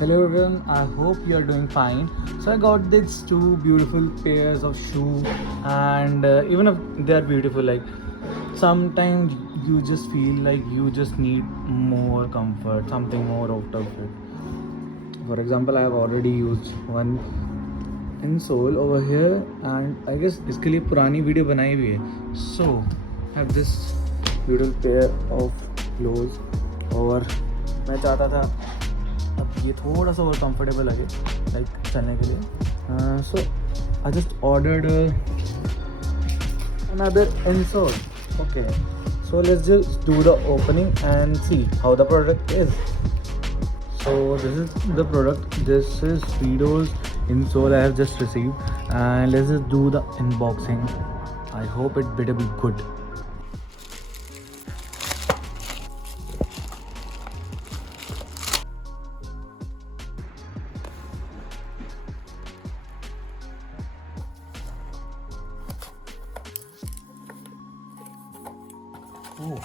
Hello everyone, I hope you are doing fine. So I got these two beautiful pairs of shoes, and even if they are beautiful, like sometimes you just feel like you just need more comfort, something more out of it. For example, I have already used one insole over here, and I guess इसके लिए पुरानी video बनाई हुई है. So I have this beautiful pair of clothes, और मैं चाहता था अब ये थोड़ा सा और कंफर्टेबल लगे लाइक चलने के लिए. So I just ordered another insole. Okay, so let's just do the opening and see how the product is. So this is the product. This is Frido's insole I have just received, and let's just do the unboxing. I hope it better be good. Oh.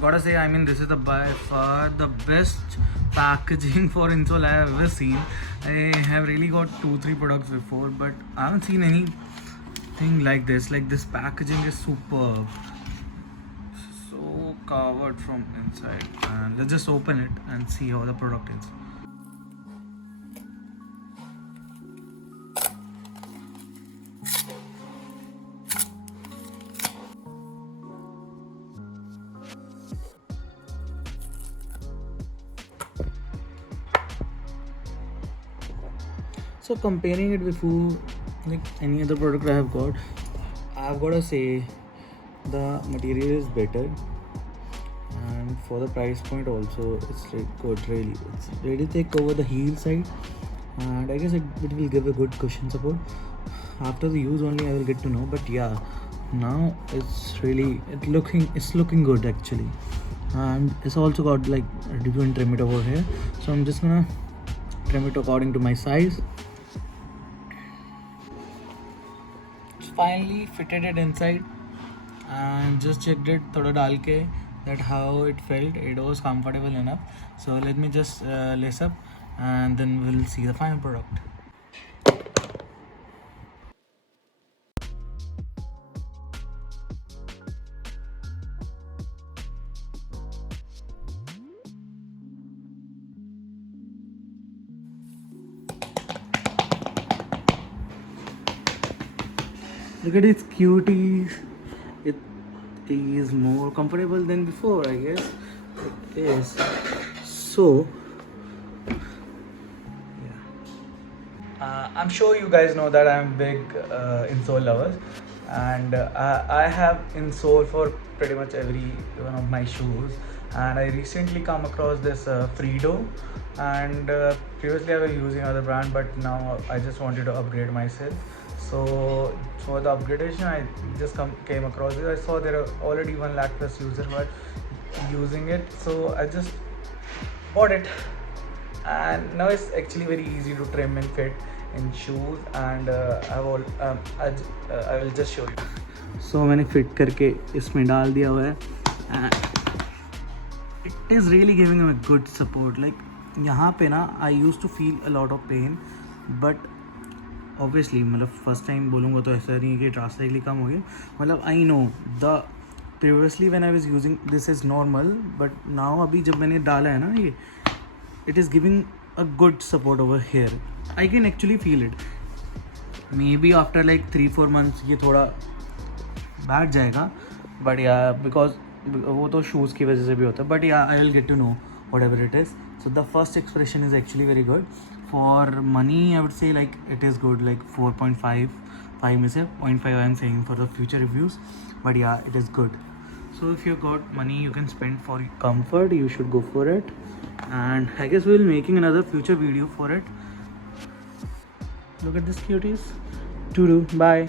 Gotta say, I mean, this is the by far the best packaging for insole I have ever seen. I have really got 2-3 products before, but I haven't seen anything like this. Like, this packaging is superb, so covered from inside. And let's just open it and see how the product is. So comparing it with like any other product I've got to say the material is better, and for the price point also it's like good. Really, it's really thick over the heel side, and I guess it will give a good cushion support. After the use only I will get to know, but yeah, now it's looking good actually. And it's also got like a different trim it over here, so I'm just gonna trim it according to my size. Finally fitted it inside and just checked it thoda dal ke that how it felt. It was comfortable enough, so let me just lace up and then we'll see the final product. Look at its cuties. It is more comfortable than before, I guess. It is. So, yeah. I'm sure you guys know that I'm big insole lovers, and I have insole for pretty much every one of my shoes. And I recently come across this Frido, and previously I was using other brand, but now I just wanted to upgrade myself. So for the upgradation, I just came across it. I saw there are already 1 lakh plus users who are using it, so I just bought it. And now it's actually very easy to trim and fit in shoes, and I will just show you. So मैंने fit करके इसमें डाल दिया हुआ है, and it is really giving him a good support. Like यहाँ पे ना I used to feel a lot of pain, but obviously मतलब फर्स्ट टाइम बोलूँगा तो ऐसा नहीं है कि ड्रास्टिकली कम हो गया. मतलब I know the previously when I was using this is normal, but now अभी जब मैंने डाला है ना ये, it is giving a good support over here. I can actually feel it. May be after like 3-4 months ये थोड़ा बैठ जाएगा, बट या बिकॉज वो तो शूज़ की वजह से भी होता है, but yeah I will get to know whatever it is. So the first expression is actually very good. For money, I would say like it is good, like 4.5 में से 0.5 I am saying for the future reviews, but yeah, it is good. So if you got money you can spend for comfort, you should go for it. And I guess we'll making another future video for it. Look at this cuties. Bye.